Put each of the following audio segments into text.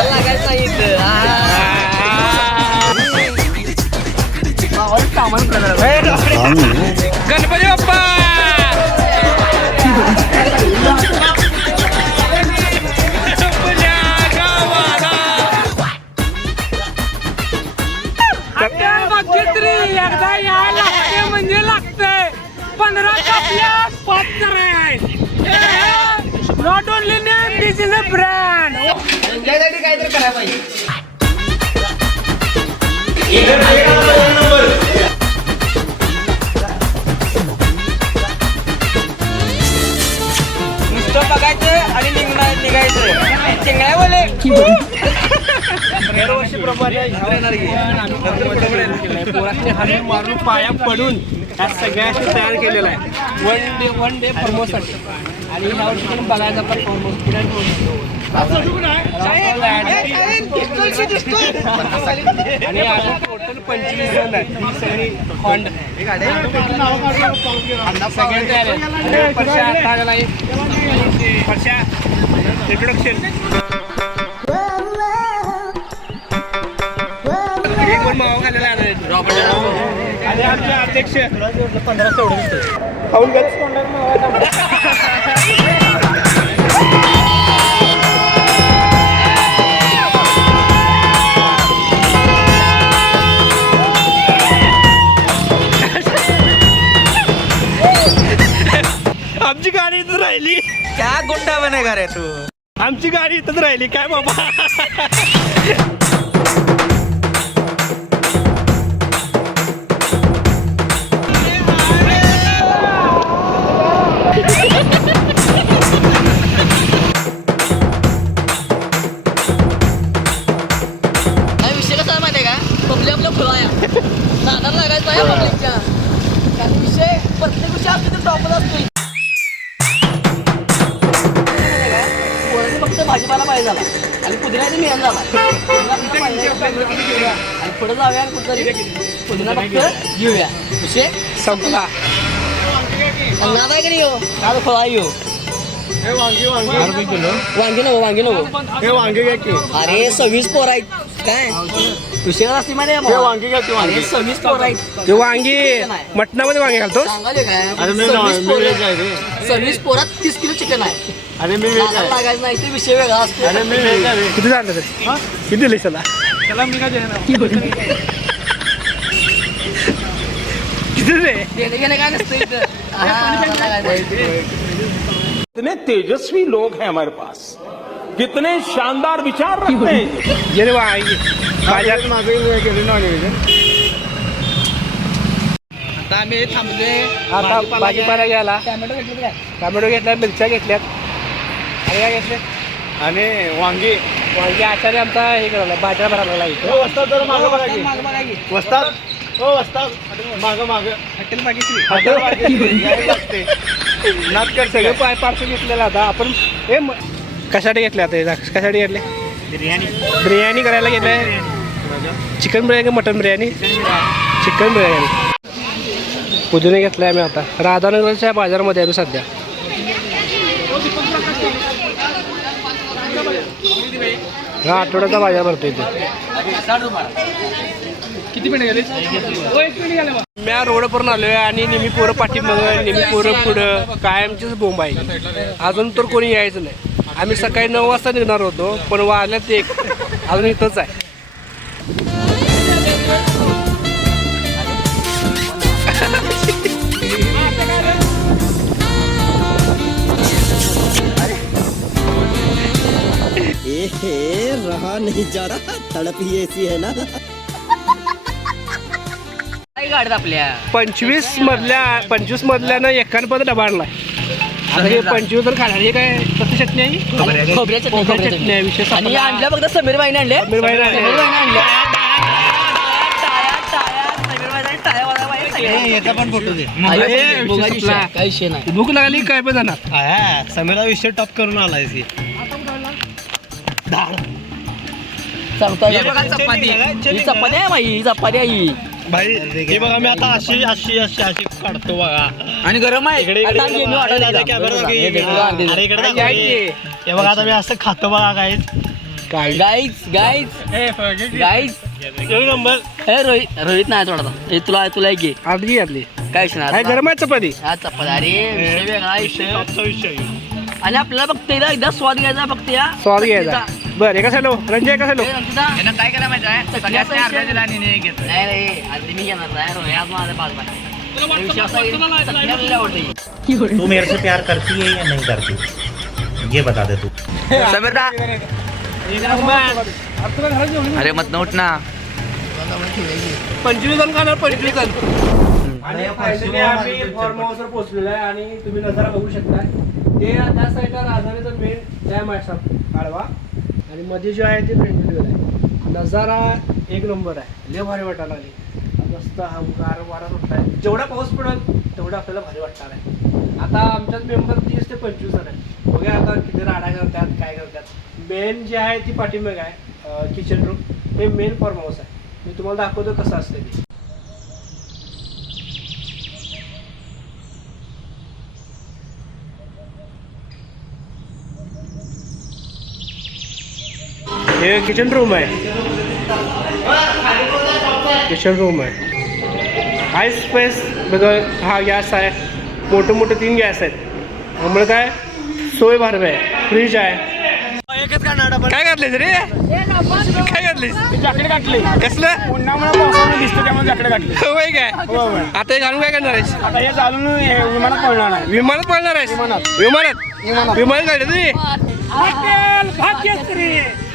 लागायचं नाही गणपती बाप्पा एकदा यायला लागते म्हणजे लागतंय 15 कापल्या 5 आहे not only name this is a brand त्यांच्यासाठी काहीतरी करायला पाहिजे नुसतं बघायचं आणि निघायचं चिंगळ्या बोले हानी मारून पाया पडून ह्या सगळ्याशी तयार केलेला आहे वन डे फॉर्मोसाठी आणि ह्या वर्षी पण बघायचा पण फॉर्मोस आणि आता टोटल 25 जण आहेत ही सगळी फंड सगळे तयार आहेत वर्षा आता आलेला आहे वर्षा इंट्रोडक्शन एक पण मावा खाल्लेला आहे आणि आमचे अध्यक्ष 15 सोडून खाऊन गच आमची गाडी इथं राहिली क्या गुंडा बनेगा रे तू आमची गाडी इथंच राहिली काय बाबा विषय कसा माहिती आहे का पब्लिक आपलं खुलाया नादाला लागायचं आहे पब्लिकच्या विषय प्रत्येक विषय आपल्या तर टॉपच असतो फक्त भाजीपाला पाहिजे झाला आणि पुदिना मिळाला झाला आणि पुढे जाऊया आणि कुठतरी पुदिना फक्त घेऊया विषय संपला नाद आहे की नाही हो नाद खोळा येऊ वांगी नको वांगे घ्या की अरे 26 पोर आहेत काय विषय असते माहिती आहे वांगी घ्या की अरे 26 पोर आहेत ते वांगी मटणामध्ये वांगे घालतो सांगाले काय अरे 26 पोरात 30 किलो चिकन आहे अरे मी लागायचं नाही ते विषय वेगळा असतो अरे मी किती झालं ते किती दिले त्याला मी काय किती रे देणे घेणे काय नसतं इथं कितने तेजस्वी लोग हैं हमारे पास कितने शानदार विचार रखते हैं ये रे वांगी बाजार आता आम्ही थांबलोय आता भाजीपाला घ्यायला टॅमॅटो घेतले काय टोमॅटो घेतल्या मिरच्या घेतल्यात आणि काय घेतले आणि वांगी वांगी आचार्य आमचा हे करायला बाजार भरायला इथं वस्ताद जरा मागं बघा की मागं बघा की वस्ताद हो वस्ताद मागं हॉटेल मागितली लागते नात कर सगळं पार्सल घेतलेलं आता आपण हे कशासाठी घेतले आता कशासाठी घेतले बिर्याणी करायला घेतलंय chicken biryani mutton biryani chicken biryani पुदिने घेतलाय आम्ही आता राधानगरच्या बाजारामध्ये आम्ही सध्या हा आठवड्याचा बाजार भरतो इथे किती मिनिट गेले म्या रोडवरून आलोय आणि नेहमी पोरं पाठीमागं नेहमी पोरं पुढं कायमचीच बोंब आहे अजून तर कोणी यायचं नाही आम्ही सकाळी 9 वाजता निघणार होतो पण वाजल्यात 1 अजून इथंच आहे रहा नहीं जा रहा तड़प ही ऐसी है ना गाडीत आपल्या 25 मधल्यानं 91 डबा आणलाय आता हे 25 जर खाणार हे काय कसं चटणी आहे खोबऱ्या चटणी आहे विशेष आणि आणल्या फक्त समीर बाईने आणले याचा पण फोटो दे काही विषय नाही भूक लागली काय पण जाणार समीरा विषय टॉप करून आलाय ती चपाती आहे बाई चपाती आहे भाई हे बघा मी आता अशी अशी अशी अशी काढतो बघा. आणि गरम आहे इकडे आता आमची मी order दादा दिली. कॅमेरा दाखव. हे देखो, आणली. अरे इकडे दाखव. हे बघा आता मी असं खातो बघा गाईज. गाईज एक नंबर. हे रोहित नाही थोडा हे तुला एक घे आधी घातली काय शिणार काय गरम आहे चपाती. हा चपाती अरे विषय वेगळा विषय टॉपचा विषय. आणि आपल्याला फक्त एकदा स्वाद घ्यायचा फक्त या स्वाद घ्यायचा. बरं एका सालो रंजय एका सालो. काय करायला माहिती आहे नाही रे आधी मी घेणार नाही रोहित आज माझा पाच आवडते. तू मेरे से प्यार करती है या नहीं करती ये बता दे तू. अरे मत नोट ना 25 जण खाणार 25 जण. आणि फायनली आम्ही फॉर्म हाऊसवर पोहोचलेलो आहे आणि तुम्ही नजारा बघू शकताय. ते त्या साईडला राजधानीचं मेन डॅम आहे काढवा आणि मध्ये जे आहे ते फ्रेंडली आहे. नजारा एक नंबर आहे. लय भारी वाटायला लागली. मस्त गार वारा सुटलाय. जेवढा पाऊस पडेल तेवढं आपल्याला भारी वाटणार आहे. आता आमच्यात मेंबर 30 ते 25 जण आहेत. बघूया आता किती राडा करतात काय करतात. मेन जे आहे ती पाठीमाग आहे किचन रूम. हे मेन फॉर्म हाऊस आहे. मी तुम्हाला दाखवतो कसं असतं ते. हे किचन रूम आहे. किचन रूम आहे. हाय स्पेस बघा. हा गॅस आहे. मोठे मोठे 3 गॅस आहेत. त्यामुळे काय सोय भारी आहे. फ्रीज आहे. काय घातलीस रे. काय घातलीस. जॅकेट घातली कसलं उन्हामुळे पावसामुळे दिसतं त्यामुळे जॅकेट घातली. होय काय. आता हे घालून काय करणार आहेस. आता हे चालून विमानात पळणार आहे. विमानात पळणार आहेस. विमानात काढले तुम्ही.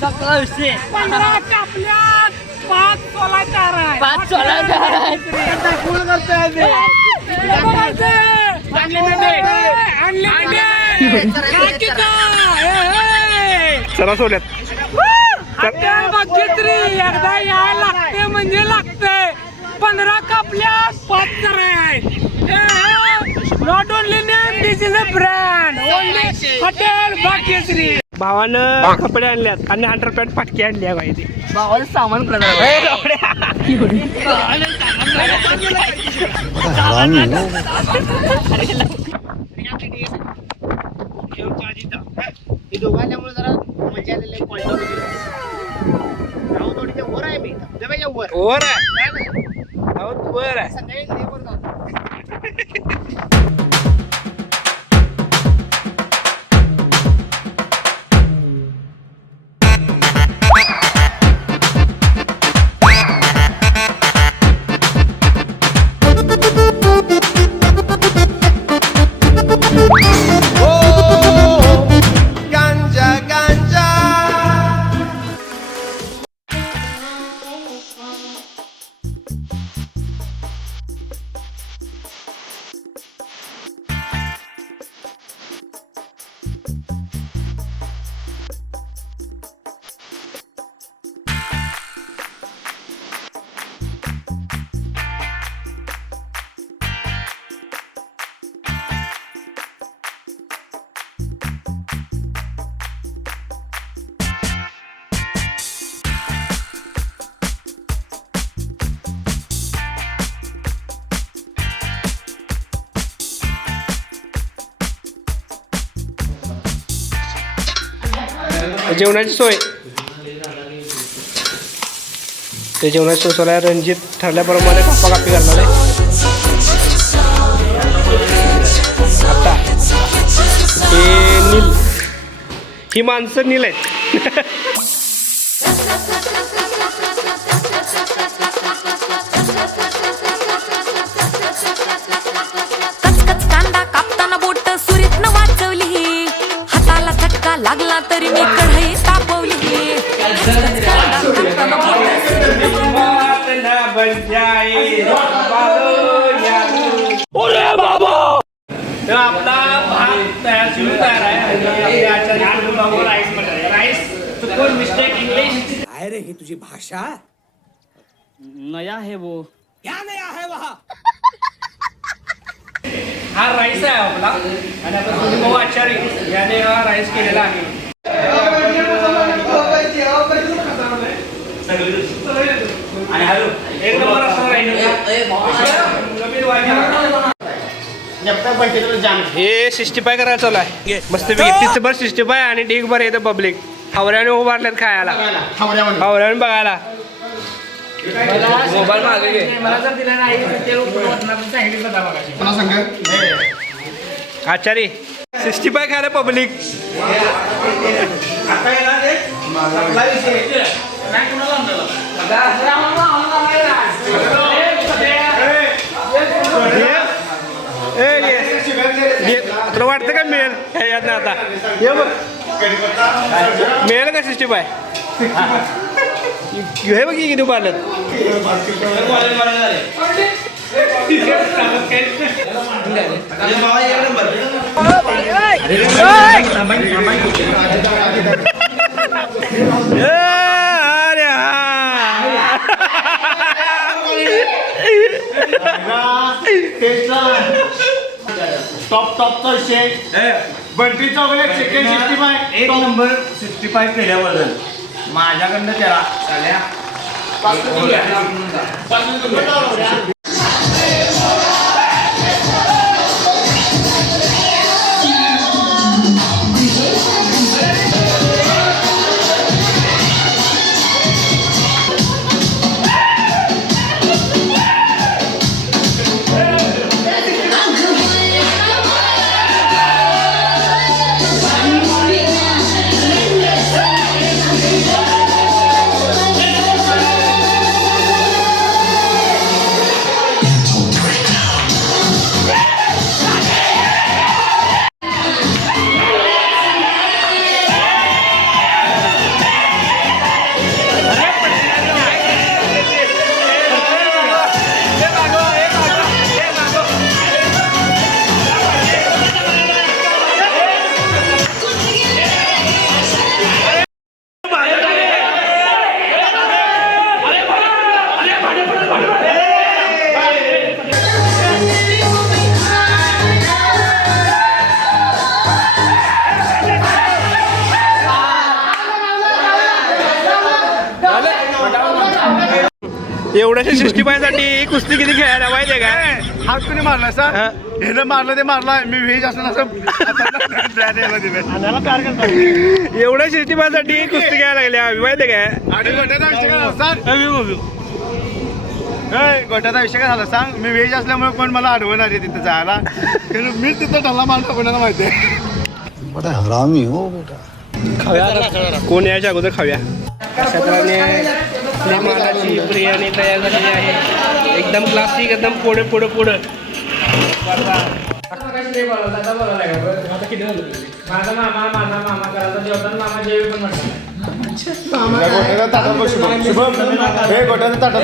सगळा विषय 15 कापल्यात 5 सोलायकार आहे. 5 सोलायकार आहे. चला सोल्यात. एकदा यायला लागते म्हणजे लागते. 15 कापल्या 5 तर आहे. Not only name this is a brand only hotel Bhagyashree. भावानं कपडे आणल्यात आणि 100 रुपयात फाटकी आणली आहे माहिती. भावाला सामान करणार दोघांच्यामुळे जरा मजा आलेली वर आहे मी वर वर आहे. वर आहे. संध्याकाळी जेवणाची सोय. ते जेवणाची सोय रणजित ठरल्याप्रमाणे कापा कापी करणार आहे. आता हे नील. ही माणसं नील आहेत. कचकच कांदा कापताना बोट सुरीतनं वाचवली. हाताला चटका लागला तरी मी कढई तापवली. कचकच कांदा कापताना बोट सुरीतनं आपला भात तयार आहे. Rice mistake English. काय रे ही तुझी भाषा. नया है वो क्या नया है वहा. हा राईस आहे आपला आणि आपण सोनी भाऊ आचार्य याने हा राईस केलेला आहे. आणि हॅलो एक नंबर असणार आहे. हे 65 करायला चालू आहे मस्त पैकी भर 65 आणि ढीक भर येतं पब्लिक हावऱ्याने उभारल्यात खायला हावऱ्याने बघायला. मोबाईल मागे घे. आचारी 65 खायला पब्लिक. तुला वाटतं का मिळेल यात ना आता ये बघ मिळेल का 65 हे बघ किती उभारलं. अरे टॉपचा शेक बंटी चॉकलेट चिकन 65 एक नंबर 65 केल्यावर माझ्याकडनं त्याला एवढ्याशा 65 साठी कुस्ती किती खेळायला माहिती आहे का? हात कोणी मारला सर हे मारलं ते मारला मी व्हेज असं एवढ्या 65 साठी कुस्ती खेळायला लागल्या माहिती आहे का? आणि गोट्याचा विषय काय झाला सांग गोट्याचा विषय काय झाला सांग मी व्हेज असल्यामुळे कोण मला आठवणार आहे तिथं जायला मी तिथं ढल्ला मारला कोणाला माहिती आहे. बड़ा हरामी हो बेटा. खाऊया कोण यायच्या अगोदर खाऊया. अशा तऱ्हेने आपल्या मालाची बिर्याणी तयार झालेली आहे एकदम क्लासिक एकदम पुढे पुढे पुढं. गोट्याचा ताटात शुभम हे गोट्याचा ताटात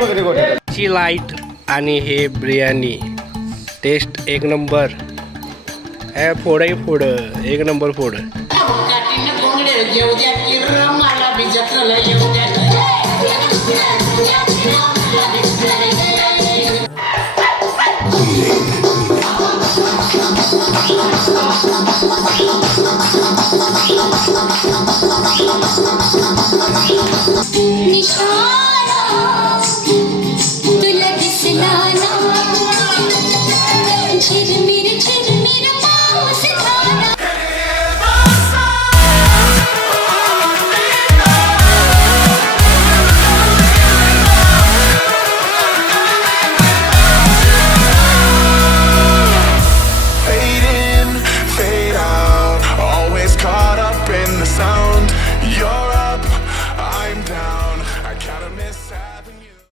बघ रे गोट्याचा ची लाईट आणि हे बिर्याणी टेस्ट एक नंबर. हे फोडही फोड एक नंबर फोड. Feeling